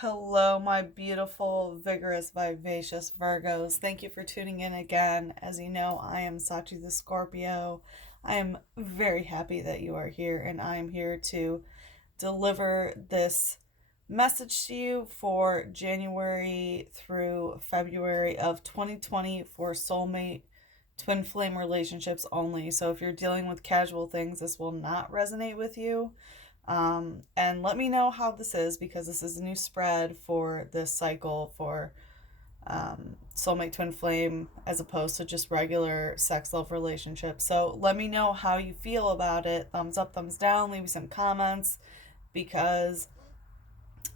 Hello, my beautiful, vigorous, vivacious Virgos. Thank you for tuning in again. As you know, I am Sachi the Scorpio. I am very happy that you are here, and I am here to deliver this message to you for January through February of 2020 for soulmate twin flame relationships only. So if you're dealing with casual things, this will not resonate with you. And let me know how this is because this is a new spread for this cycle for soulmate twin flame as opposed to just regular sex love relationships. So let me know how you feel about it. Thumbs up, thumbs down, leave me some comments because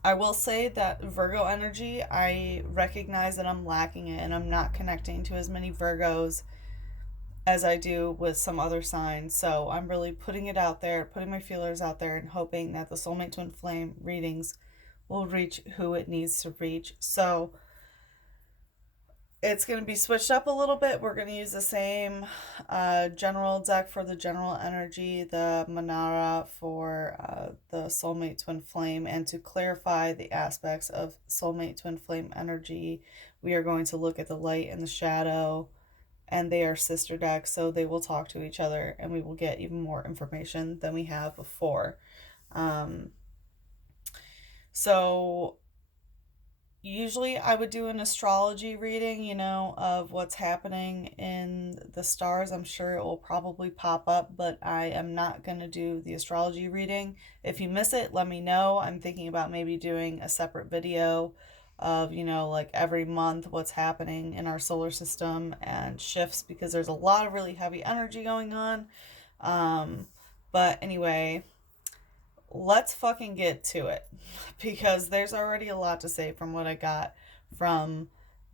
I will say that Virgo energy, I recognize that I'm lacking it and I'm not connecting to as many Virgos as I do with some other signs. So I'm really putting it out there, putting my feelers out there, and hoping that the Soulmate Twin Flame readings will reach who it needs to reach. So it's going to be switched up a little bit. We're going to use the same general deck for the general energy, the Manara for the Soulmate Twin Flame, and to clarify the aspects of Soulmate Twin Flame energy, we are going to look at the light and the shadow, and they are sister decks, so they will talk to each other and we will get even more information than we have before. So usually I would do an astrology reading, of what's happening in the stars. I'm sure it will probably pop up, but I am not going to do the astrology reading. If you miss it, let me know. I'm thinking about maybe doing a separate video of, like every month what's happening in our solar system and shifts because there's a lot of really heavy energy going on. But anyway, let's fucking get to it because there's already a lot to say from what I got from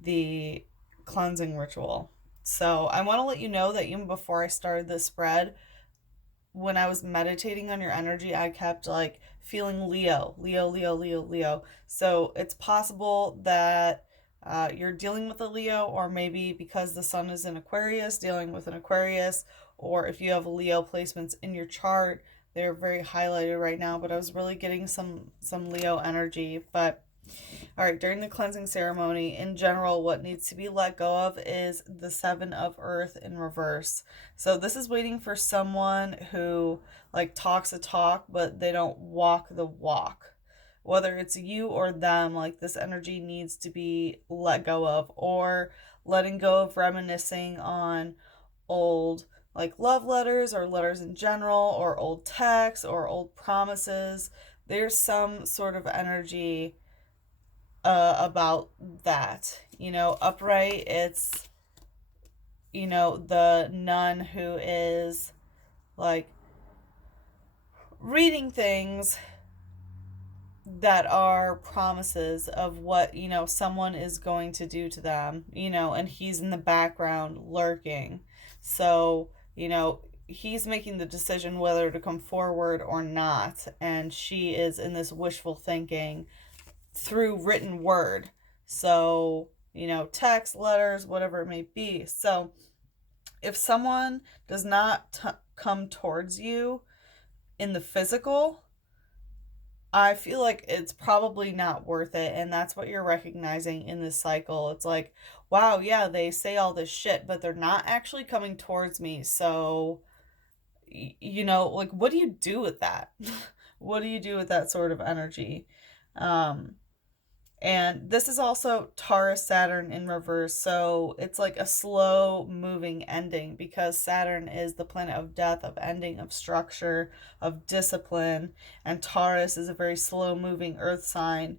the cleansing ritual. So I want to let you know that even before I started this spread, when I was meditating on your energy, I kept like feeling Leo, Leo, Leo, Leo, Leo. So it's possible that you're dealing with a Leo, or maybe because the sun is in Aquarius, dealing with an Aquarius, or if you have Leo placements in your chart, they're very highlighted right now. But I was really getting some Leo energy. But all right, during the cleansing ceremony, in general, what needs to be let go of is the Seven of Earth in reverse. So this is waiting for someone who like talks the talk, but they don't walk the walk. Whether it's you or them, like this energy needs to be let go of, or letting go of reminiscing on old like love letters or letters in general, or old texts or old promises. There's some sort of energy about that. Upright, it's, the nun who is like reading things that are promises of what, someone is going to do to them, and he's in the background lurking. So, he's making the decision whether to come forward or not. And she is in this wishful thinking through written word. So, text, letters, whatever it may be. So, if someone does not come towards you in the physical, I feel like it's probably not worth it. And that's what you're recognizing in this cycle. It's like, wow, yeah, they say all this shit, but they're not actually coming towards me. So, like, what do you do with that? What do you do with that sort of energy? And this is also Taurus Saturn in reverse. So it's like a slow moving ending because Saturn is the planet of death, of ending, of structure, of discipline. And Taurus is a very slow moving earth sign.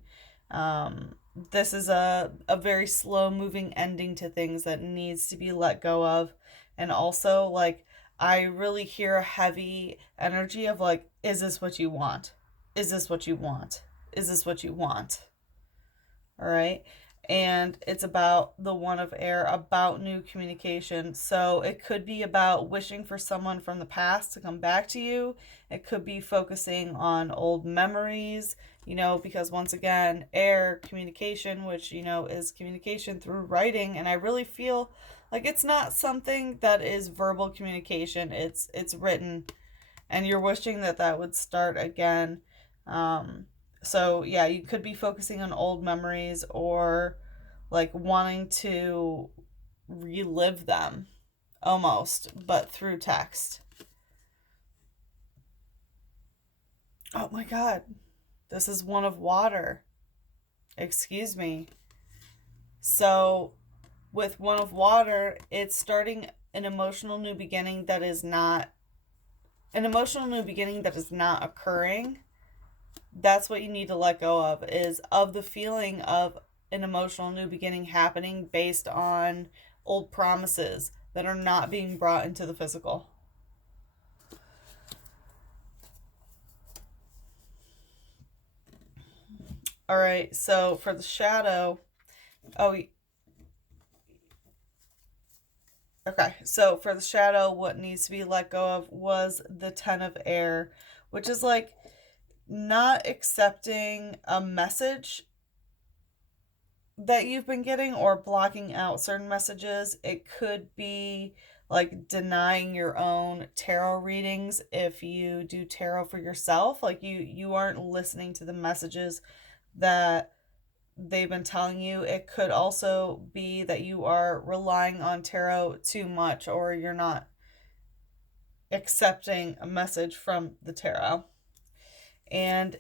This is a very slow moving ending to things that needs to be let go of. And also, like, I really hear a heavy energy of like, is this what you want? Is this what you want? Is this what you want? All right. And it's about the one of air, about new communication. So it could be about wishing for someone from the past to come back to you. It could be focusing on old memories, because once again, air communication, which, is communication through writing. And I really feel like it's not something that is verbal communication. It's written, and you're wishing that would start again. So, yeah, you could be focusing on old memories or like wanting to relive them almost, but through text. Oh my God. This is one of water. Excuse me. So, with one of water, it's starting an emotional new beginning that is not occurring. That's what you need to let go of the feeling of an emotional new beginning happening based on old promises that are not being brought into the physical. All right, so for the shadow, oh, okay, so for the shadow, what needs to be let go of was the Ten of Air, which is like not accepting a message that you've been getting or blocking out certain messages. It could be like denying your own tarot readings if you do tarot for yourself. Like you aren't listening to the messages that they've been telling you. It could also be that you are relying on tarot too much or you're not accepting a message from the tarot. And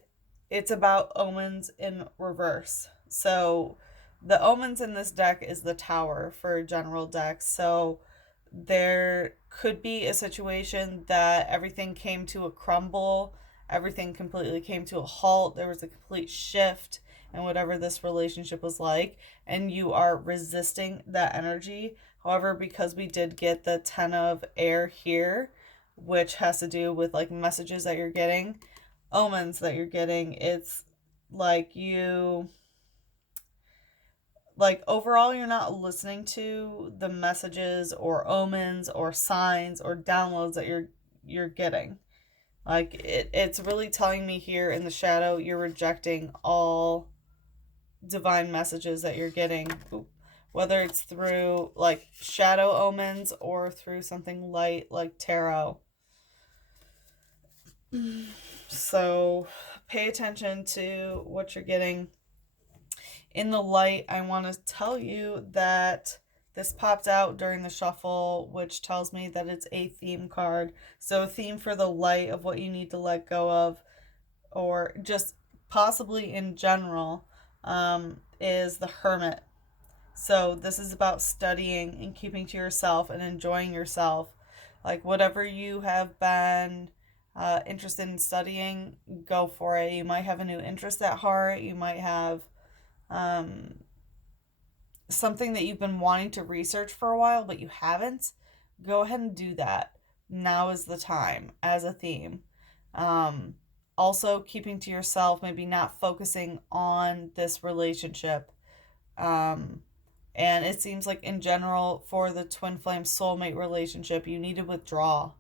it's about omens in reverse. So the omens in this deck is the tower for general decks. So there could be a situation that everything came to a crumble, everything completely came to a halt, there was a complete shift in whatever this relationship was like, and you are resisting that energy. However, because we did get the Ten of Air here, which has to do with like messages that you're getting, omens that you're getting, it's like overall you're not listening to the messages or omens or signs or downloads that you're getting. Like it's really telling me here in the shadow you're rejecting all divine messages that you're getting, whether it's through like shadow omens or through something light like tarot. So pay attention to what you're getting. In the light, I want to tell you that this popped out during the shuffle, which tells me that it's a theme card. So, a theme for the light of what you need to let go of, or just possibly in general, is the Hermit. So, this is about studying and keeping to yourself and enjoying yourself. Like, whatever you have been interested in studying, go for it. You might have a new interest at heart. You might have um, something that you've been wanting to research for a while but you haven't. Go ahead and do that. Now is the time as a theme. Um, Also, keeping to yourself, maybe not focusing on this relationship. Um, and it seems like, in general, for the twin flame soulmate relationship, you need to withdraw,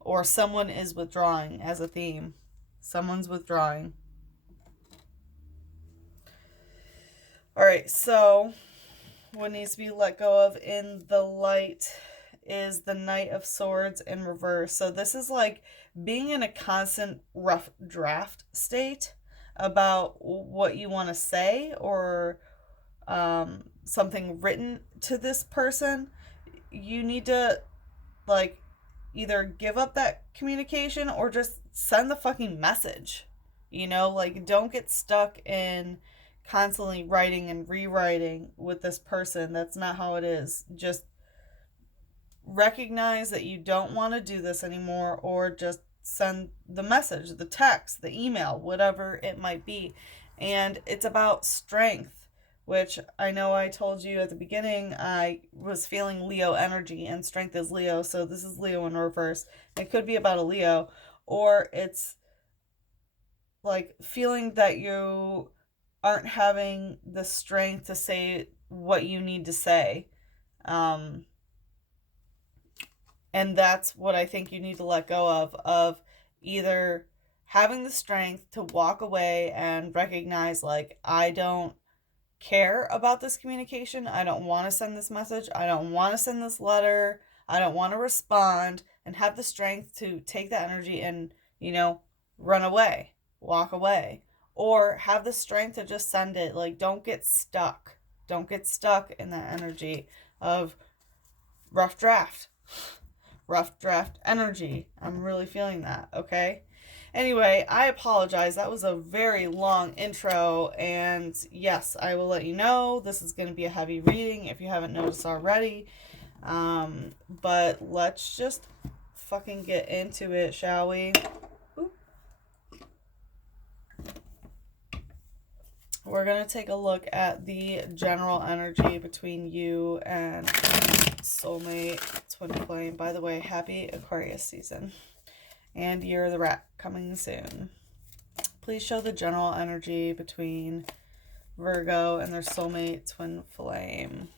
or someone is withdrawing as a theme. Someone's withdrawing. All right, so what needs to be let go of in the light is the Knight of Swords in reverse. So this is like being in a constant rough draft state about what you want to say, or something written to this person. You need to like either give up that communication or just send the fucking message. Like don't get stuck in constantly writing and rewriting with this person. That's not how it is. Just recognize that you don't want to do this anymore, or just send the message, the text, the email, whatever it might be. And it's about strength, which I know I told you at the beginning I was feeling Leo energy, and strength is Leo, so this is Leo in reverse. It could be about a Leo, or it's like feeling that you aren't having the strength to say what you need to say. Um, and that's what I think you need to let go of either having the strength to walk away and recognize, like, I don't care about this communication. I don't want to send this message. I don't want to send this letter. I don't want to respond, and have the strength to take that energy and, run away, walk away. or have the strength to just send it. Like, don't get stuck. Don't get stuck in that energy of rough draft. Rough draft energy. I'm really feeling that, okay? Anyway, I apologize. That was a very long intro, and yes, I will let you know this is going to be a heavy reading if you haven't noticed already. But let's just fucking get into it, shall we? Oop. We're going to take a look at the general energy between you and Soulmate Twin Flame. By the way, happy Aquarius season. And Year of the Rat coming soon. Please show the general energy between Virgo and their Soulmate Twin Flame.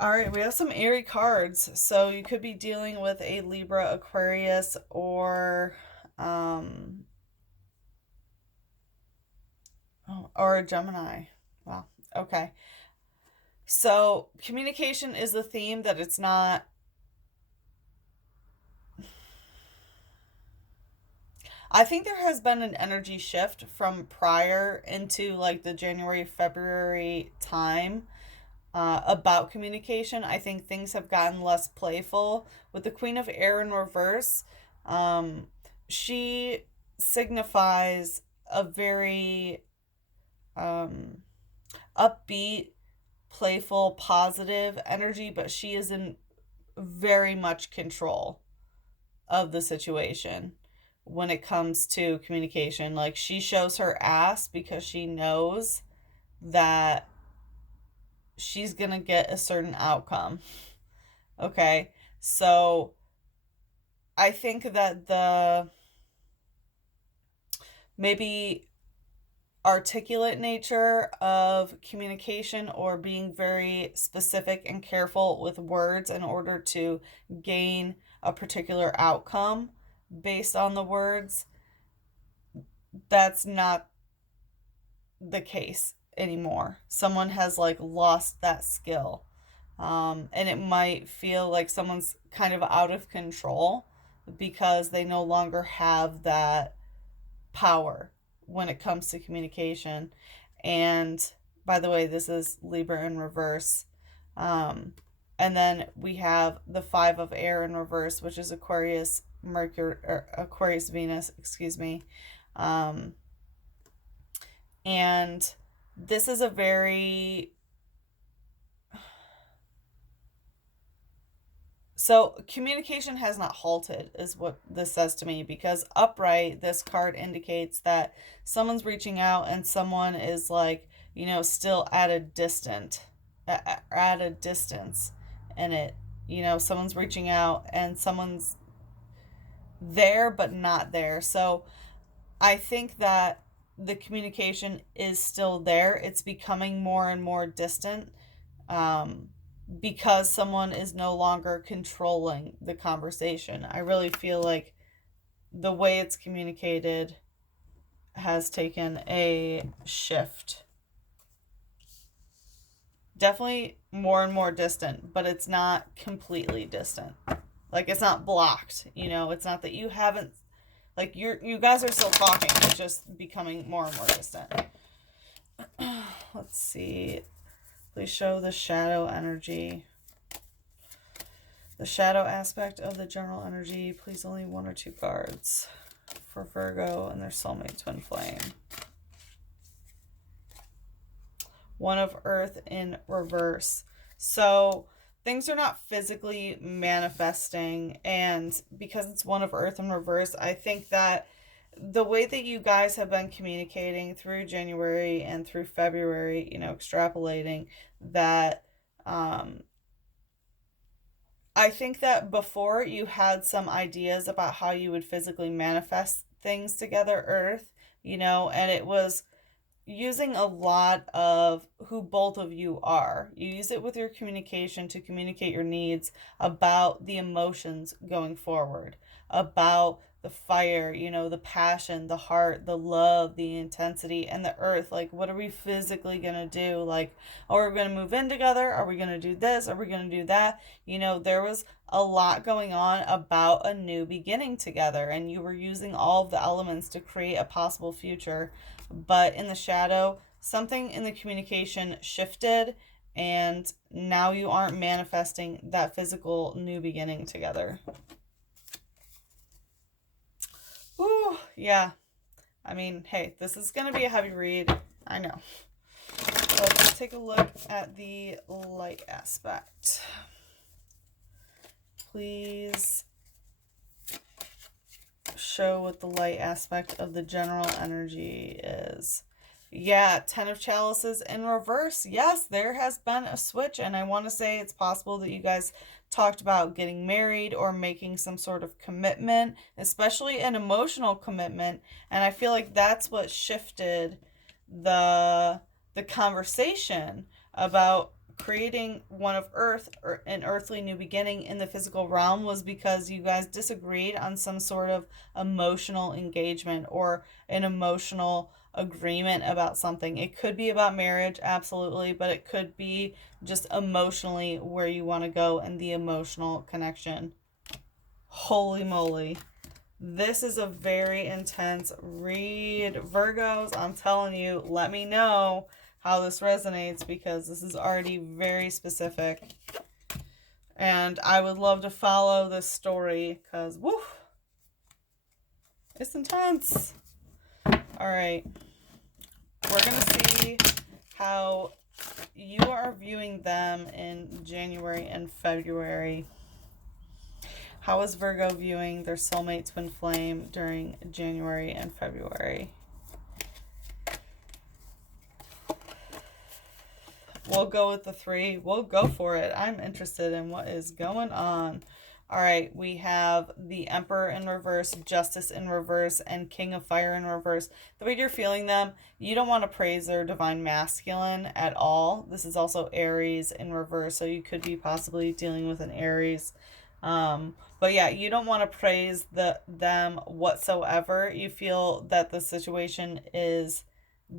Alright, we have some airy cards. So you could be dealing with a Libra, Aquarius, or a Gemini. Wow. Okay. So communication is the theme, that it's not... I think there has been an energy shift from prior into like the January, February time about communication. I think things have gotten less playful. With the Queen of Air in reverse, she signifies a very upbeat, playful, positive energy, but she is in very much control of the situation when it comes to communication. Like, she shows her ass because she knows that she's gonna get a certain outcome. Okay, so I think that the maybe articulate nature of communication, or being very specific and careful with words in order to gain a particular outcome based on the words, that's not the case anymore. Someone has like lost that skill. And it might feel like someone's kind of out of control because they no longer have that power when it comes to communication. And by the way, this is Libra in reverse. And then we have the Five of Air in reverse, which is Aquarius Mercury, or Aquarius Venus, excuse me. And this is a very... So communication has not halted, is what this says to me, because upright, this card indicates that someone's reaching out and someone is like, still at a distance in it. Someone's reaching out and someone's there but not there. So I think that the communication is still there. It's becoming more and more distant. Because someone is no longer controlling the conversation. I really feel like the way it's communicated has taken a shift. Definitely more and more distant, but it's not completely distant. Like, it's not blocked, it's not that you haven't, like, you guys are still talking, it's just becoming more and more distant. Let's see. Please show the shadow energy. The shadow aspect of the general energy. Please, only one or two cards for Virgo and their Soulmate Twin Flame. One of Earth in reverse. So things are not physically manifesting, and because it's One of Earth in reverse, I think that the way that you guys have been communicating through January and through February, extrapolating that, I think that before you had some ideas about how you would physically manifest things together, Earth, and it was using a lot of who both of you are. You use it with your communication to communicate your needs about the emotions going forward, about the fire, you know, the passion, the heart, the love, the intensity, and the earth. Like, what are we physically going to do? Like, are we going to move in together? Are we going to do this? Are we going to do that? You know, there was a lot going on about a new beginning together, and you were using all of the elements to create a possible future. But in the shadow, something in the communication shifted, and now you aren't manifesting that physical new beginning together. Ooh, yeah. I mean, hey, this is going to be a heavy read. I know. Let's take a look at the light aspect. Please show what the light aspect of the general energy is. Yeah, Ten of Chalices in reverse. Yes, there has been a switch, and I want to say it's possible that you guys talked about getting married or making some sort of commitment, especially an emotional commitment, and I feel like that's what shifted the conversation about creating one of earth, or an earthly new beginning in the physical realm, was because you guys disagreed on some sort of emotional engagement or an emotional agreement about something. It could be about marriage, absolutely, but it could be just emotionally where you want to go and the emotional connection. Holy moly. This is a very intense read, Virgos. I'm telling you, let me know how this resonates, because this is already very specific. And I would love to follow this story, because, woo, it's intense. All right. We're going to see how you are viewing them in January and February. How is Virgo viewing their soulmate twin flame during January and February? We'll go with the 3. We'll go for it. I'm interested in what is going on. All right, we have the Emperor in reverse, Justice in reverse, and King of Fire in reverse. The way you're feeling them, you don't want to praise their divine masculine at all. This is also Aries in reverse, so you could be possibly dealing with an Aries. But yeah, you don't want to praise them whatsoever. You feel that the situation is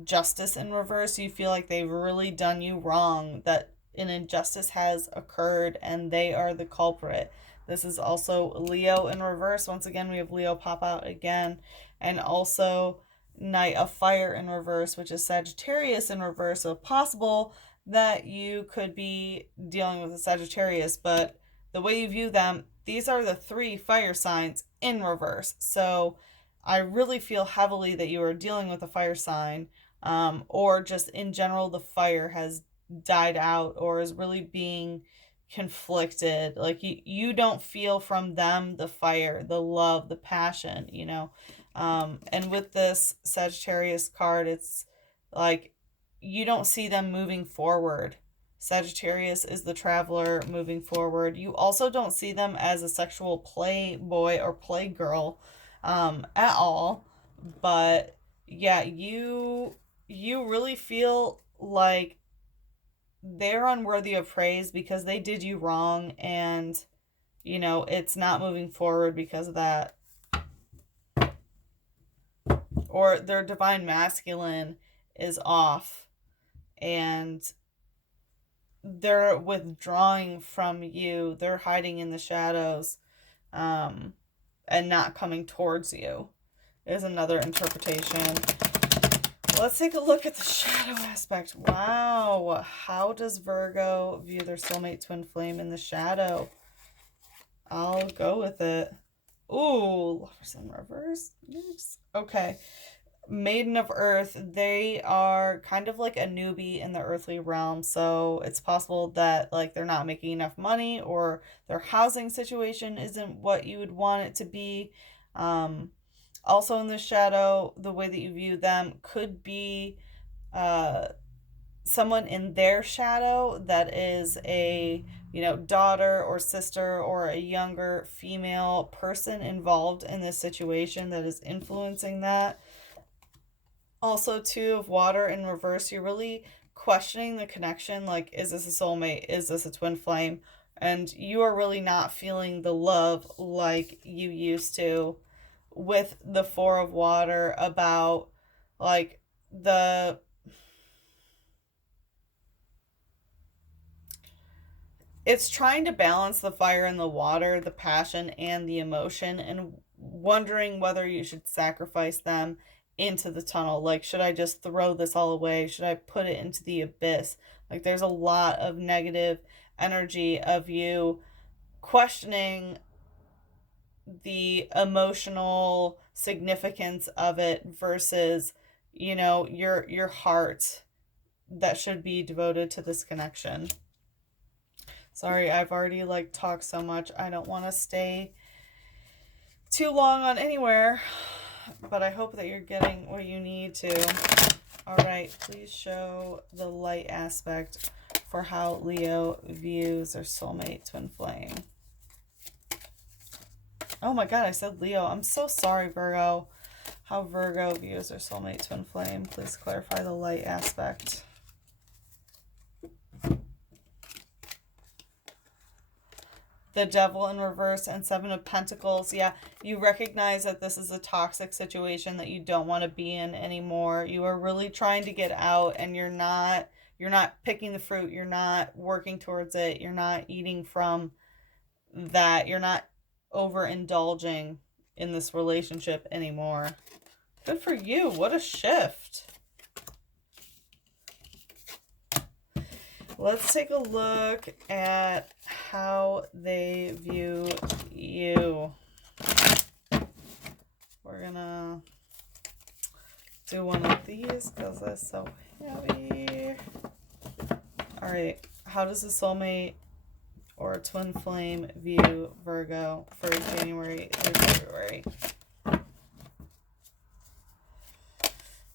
Justice in reverse. You feel like they've really done you wrong, that an injustice has occurred and they are the culprit. This is also Leo in reverse. Once again, we have Leo pop out again. And also Knight of Fire in reverse, which is Sagittarius in reverse. So possible that you could be dealing with a Sagittarius, but the way you view them, these are the 3 fire signs in reverse. So I really feel heavily that you are dealing with a fire sign, or just in general, the fire has died out or is really being conflicted. Like you don't feel from them the fire, the love, the passion, you know. And with this Sagittarius card, it's like you don't see them moving forward. Sagittarius is the traveler moving forward. You also don't see them as a sexual playboy or playgirl at all. But yeah, you really feel like they're unworthy of praise because they did you wrong, and you know it's not moving forward because of that. Or their divine masculine is off, and they're withdrawing from you. They're hiding in the shadows, and not coming towards you is another interpretation. Let's take a look at the shadow aspect. Wow. How does Virgo view their soulmate twin flame in the shadow? I'll go with it. Ooh, Lovers in reverse. Yes. Okay. Maiden of Earth, they are kind of like a newbie in the earthly realm, so it's possible that like they're not making enough money, or their housing situation isn't what you would want it to be. Also in the shadow, the way that you view them could be someone in their shadow that is a, you know, daughter or sister or a younger female person involved in this situation that is influencing that. Also, 2 of Water in reverse, you're really questioning the connection. Like, is this a soulmate? Is this a twin flame? And you are really not feeling the love like you used to with the Four of Water about like the it's trying to balance the fire and the water, the passion and the emotion, and wondering whether you should sacrifice them into the tunnel. Like, should I just throw this all away? Should I put it into the abyss? Like, there's a lot of negative energy of you questioning the emotional significance of it versus, your heart that should be devoted to this connection. Sorry, I've already like talked so much. I don't want to stay too long on anywhere, but I hope that you're getting what you need to. All right, please show the light aspect for how Leo views their soulmate twin flame. Oh my God, I said Leo. I'm so sorry, Virgo. How Virgo views their soulmate twin flame. Please clarify the light aspect. The Devil in reverse and Seven of Pentacles. Yeah, you recognize that this is a toxic situation that you don't want to be in anymore. You are really trying to get out, and you're not picking the fruit. You're not working towards it. You're not eating from that. You're not overindulging in this relationship anymore. Good for you. What a shift. Let's take a look at how they view you. We're gonna do one of these because they're so heavy. All right, how does a soulmate or a twin flame view Virgo for January through February?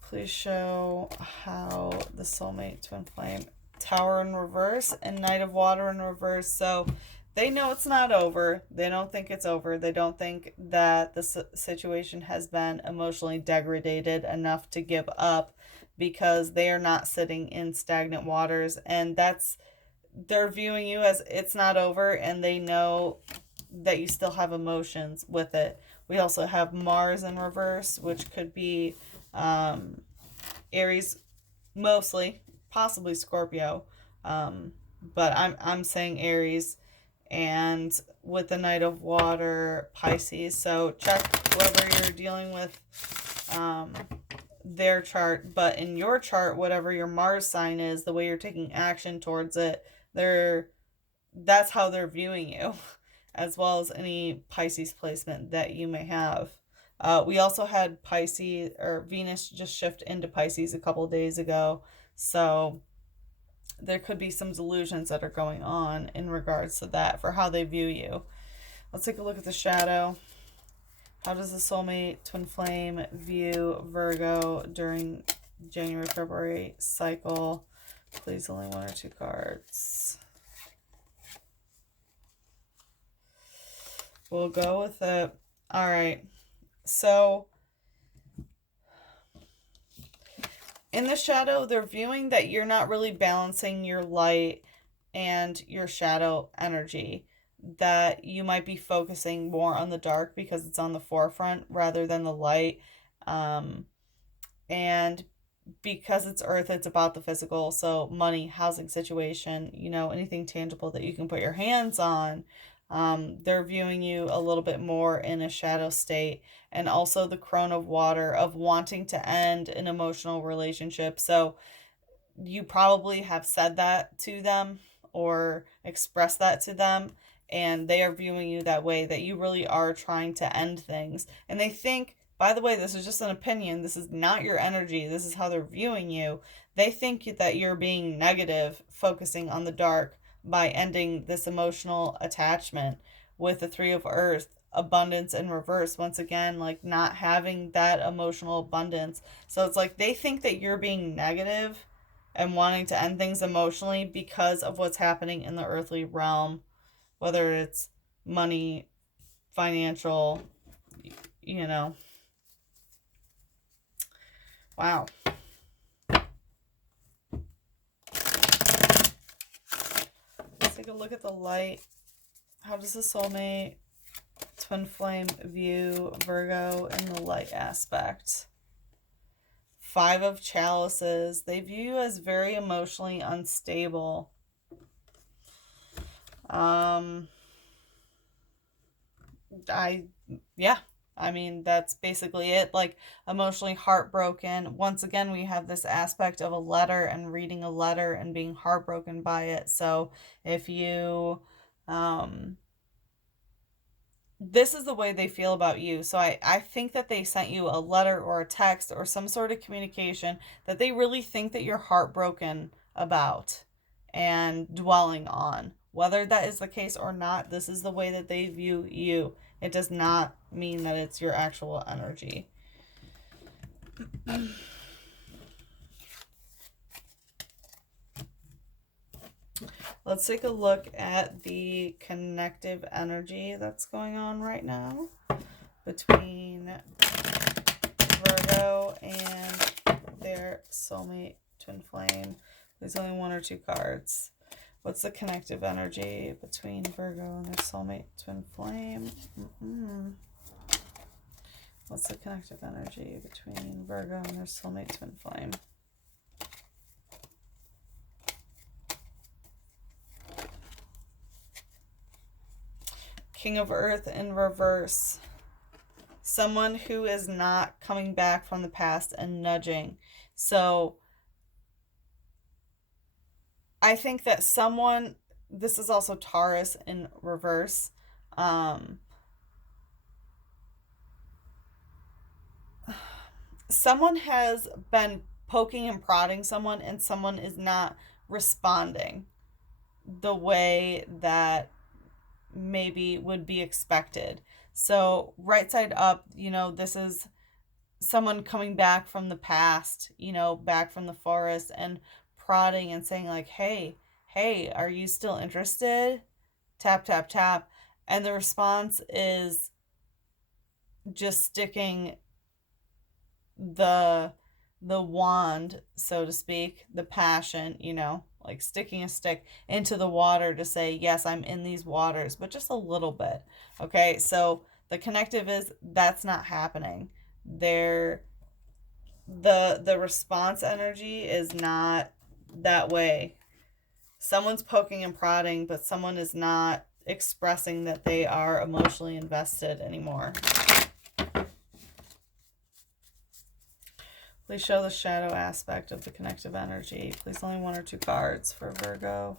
Please show how the soulmate twin flame. Tower in reverse and Knight of Water in reverse. So they know it's not over. They don't think it's over. They don't think that the situation has been emotionally degraded enough to give up, because they are not sitting in stagnant waters, and they're viewing you as it's not over, and they know that you still have emotions with it. We also have Mars in reverse, which could be Aries mostly, possibly Scorpio, but I'm saying Aries, and with the Knight of Water, Pisces. So check whoever you're dealing with, their chart, but in your chart, whatever your Mars sign is, the way you're taking action towards it, that's how they're viewing you, as well as any Pisces placement that you may have. We also had Pisces, or Venus just shift into Pisces a couple days ago. So there could be some delusions that are going on in regards to that for how they view you. Let's take a look at the shadow. How does the soulmate twin flame view Virgo during January, February cycle? Please, only one or two cards. We'll go with it. All right. So in the shadow, they're viewing that you're not really balancing your light and your shadow energy, that you might be focusing more on the dark because it's on the forefront rather than the light. And because it's Earth, it's about the physical. So money, housing situation, anything tangible that you can put your hands on. They're viewing you a little bit more in a shadow state. And also the Crone of Water, of wanting to end an emotional relationship. So you probably have said that to them or expressed that to them, and they are viewing you that way, that you really are trying to end things. And they think, by the way, this is just an opinion, this is not your energy, this is how they're viewing you. They think that you're being negative, focusing on the dark by ending this emotional attachment. With the Three of Earth, abundance in reverse, once again, like not having that emotional abundance. So it's like they think that you're being negative and wanting to end things emotionally because of what's happening in the earthly realm, whether it's money, financial, Wow. Let's take a look at the light. How does the soulmate Twin flame view Virgo in the light aspect. Five of chalices. They view you as very emotionally unstable. I mean, that's basically it. Like, emotionally heartbroken. Once again, we have this aspect of a letter and reading a letter and being heartbroken by it. So if you, this is the way they feel about you. So I think that they sent you a letter or a text or some sort of communication that they really think that you're heartbroken about and dwelling on. Whether that is the case or not, this is the way that they view you. It does not mean that it's your actual energy. Let's take a look at the connective energy that's going on right now between Virgo and their soulmate twin flame. There's only one or two cards. What's the connective energy between Virgo and their soulmate twin flame? What's the connective energy between Virgo and their soulmate twin flame? King of Earth in reverse. Someone who is not coming back from the past and nudging. So I think that someone, this is also Taurus in reverse. Someone has been poking and prodding someone, and someone is not responding the way that maybe would be expected. So right side up, this is someone coming back from the past, back from the forest and prodding and saying like, hey, are you still interested? Tap, tap, tap. And the response is just sticking the wand, so to speak, the passion, like sticking a stick into the water to say, yes, I'm in these waters, but just a little bit. Okay, so the connective is that's not happening. The response energy is not that way. Someone's poking and prodding, but someone is not expressing that they are emotionally invested anymore. Please show the shadow aspect of the connective energy. Please only one or two cards for Virgo.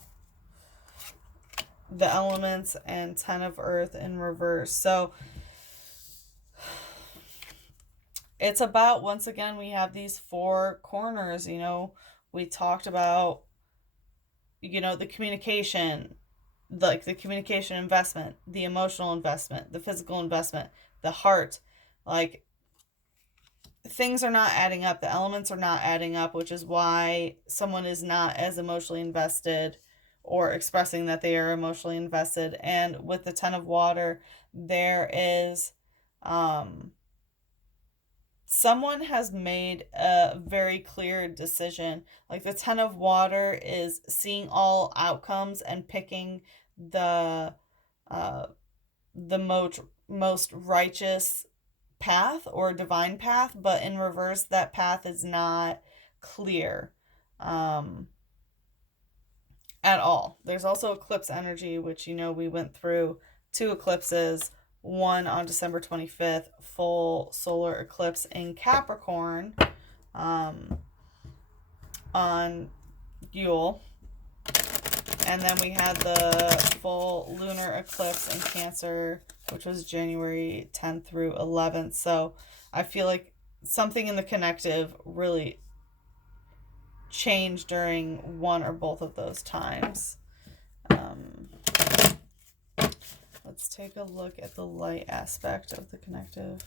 The elements and 10 of Earth in reverse. So it's about, once again, we have these four corners. We talked about, the communication, like the communication investment, the emotional investment, the physical investment, the heart, like things are not adding up. The elements are not adding up, which is why someone is not as emotionally invested or expressing that they are emotionally invested. And with the 10 of water, there is someone has made a very clear decision. Like the 10 of water is seeing all outcomes and picking the most righteous path or divine path, but in reverse, that path is not clear at all. There's also eclipse energy, which we went through 2 eclipses, one on December 25th, full solar eclipse in Capricorn on Yule. And then we had the full lunar eclipse in Cancer, which was January 10th through 11th. So I feel like something in the connective really changed during one or both of those times. Let's take a look at the light aspect of the connective.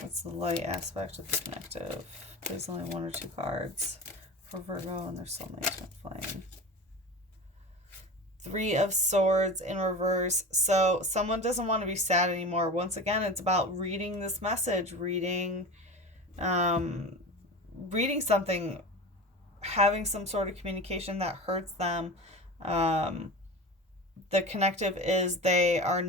What's the light aspect of the connective? There's only one or two cards for Virgo and their soulmate twin flame. 3 of Swords in reverse. So someone doesn't want to be sad anymore. Once again, it's about reading this message, reading something, having some sort of communication that hurts them. The connective is they are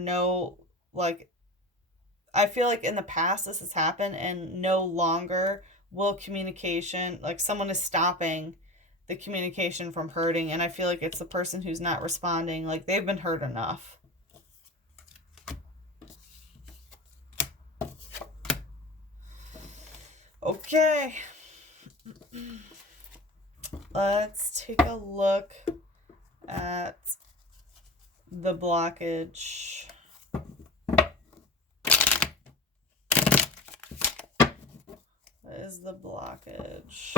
I feel like in the past this has happened, and no longer will communication, like someone is stopping the communication from hurting, and I feel like it's the person who's not responding, like they've been hurt enough. Okay. Let's take a look at the blockage. What is the blockage?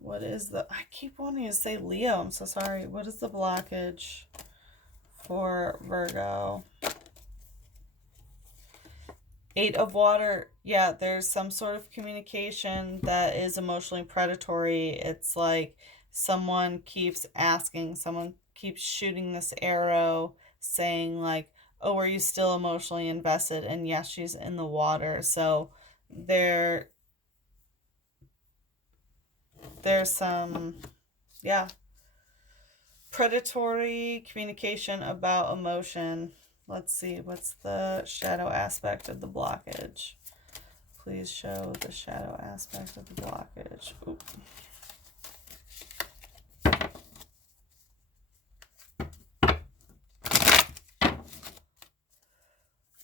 What is the... I keep wanting to say Leo. I'm so sorry. What is the blockage for Virgo? 8 of water. Yeah, there's some sort of communication that is emotionally predatory. It's like someone keeps asking, someone keeps shooting this arrow saying like, oh, are you still emotionally invested? And yes, she's in the water. So there's some, yeah, predatory communication about emotion. Let's see, what's the shadow aspect of the blockage? Please show the shadow aspect of the blockage. Oop.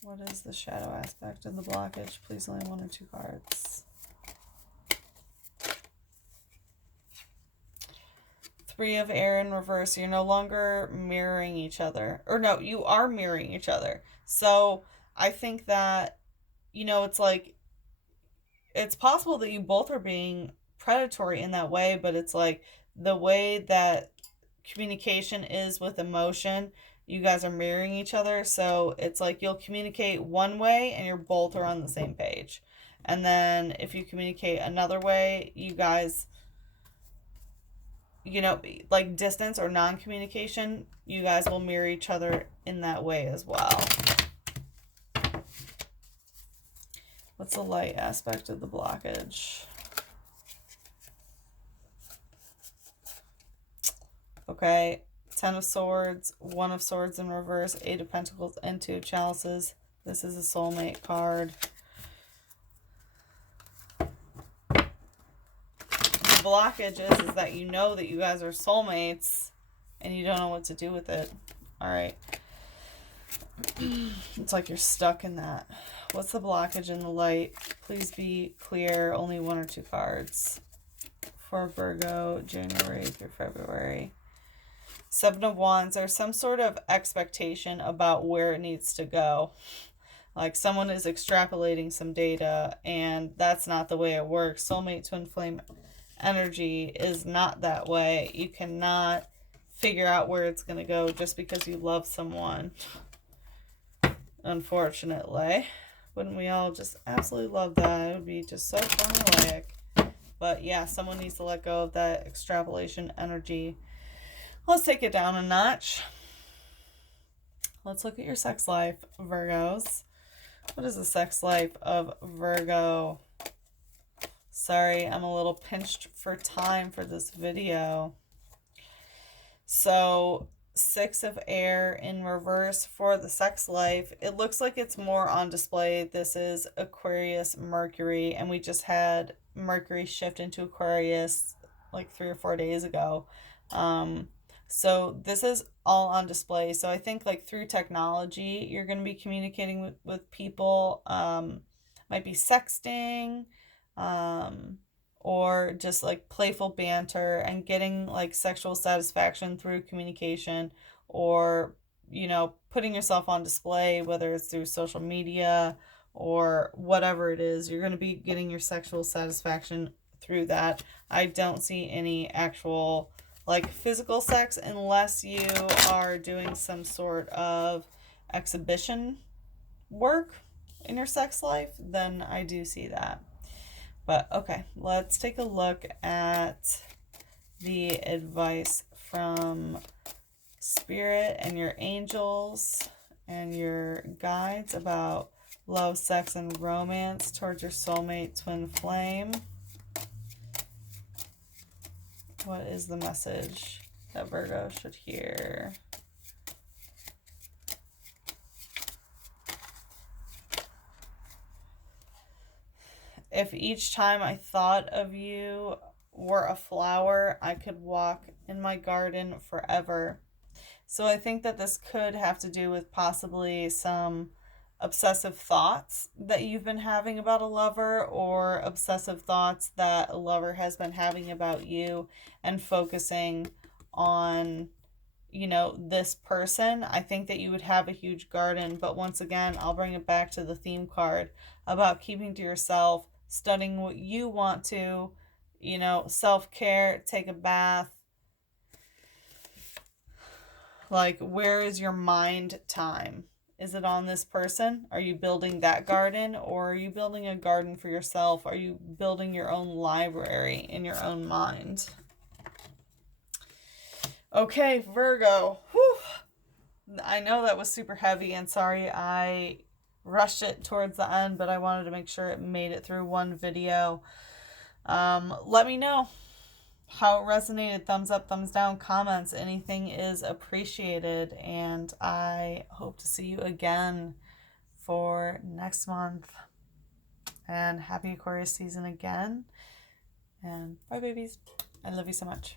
What is the shadow aspect of the blockage? Please only 1 or 2 cards. 3 of air in reverse. You're no longer mirroring each other. Or no, you are mirroring each other. So I think that, you know, it's like, it's possible that you both are being predatory in that way, but it's like the way that communication is with emotion, you guys are mirroring each other. So it's like you'll communicate one way and you're both are on the same page. And then if you communicate another way, you guys, you know, like distance or non-communication, you guys will mirror each other in that way as well. What's the light aspect of the blockage? Okay, 10 of Swords, 1 of Swords in reverse, 8 of Pentacles, and 2 of Chalices. This is a soulmate card. The blockage is that you know that you guys are soulmates and you don't know what to do with it. All right. It's like you're stuck in that. What's the blockage in the light? Please be clear. Only 1 or 2 cards for Virgo, January through February. 7 of Wands. There's some sort of expectation about where it needs to go. Like someone is extrapolating some data, and that's not the way it works. Soulmate twin flame energy is not that way. You cannot figure out where it's going to go just because you love someone. Unfortunately. Wouldn't we all just absolutely love that? It would be just so formulaic. But yeah, someone needs to let go of that extrapolation energy. Let's take it down a notch. Let's look at your sex life, Virgos. What is the sex life of Virgo? Sorry, I'm a little pinched for time for this video. So 6 of air in reverse for the sex life. It looks like it's more on display. This is Aquarius Mercury, and we just had Mercury shift into Aquarius like 3 or 4 days ago. So this is all on display. So I think like through technology, you're going to be communicating with people. Might be sexting, or just like playful banter and getting like sexual satisfaction through communication, or, you know, putting yourself on display, whether it's through social media or whatever it is. You're going to be getting your sexual satisfaction through that. I don't see any actual like physical sex unless you are doing some sort of exhibition work in your sex life. Then I do see that. But okay, let's take a look at the advice from Spirit and your angels and your guides about love, sex, and romance towards your soulmate twin flame. What is the message that Virgo should hear? if each time I thought of you were a flower, I could walk in my garden forever. So I think that this could have to do with possibly some obsessive thoughts that you've been having about a lover, or obsessive thoughts that a lover has been having about you, and focusing on, this person. I think that you would have a huge garden, but once again, I'll bring it back to the theme card about keeping to yourself, studying what you want to, self care, take a bath. Like, where is your mind time? Is it on this person? Are you building that garden, or are you building a garden for yourself? Are you building your own library in your own mind? Okay, Virgo. Whew. I know that was super heavy, and sorry I rushed it towards the end, but I wanted to make sure it made it through one video. Let me know how it resonated. Thumbs up, thumbs down, comments. Anything is appreciated, and I hope to see you again for next month. And happy Aquarius season again. And bye, babies. I love you so much.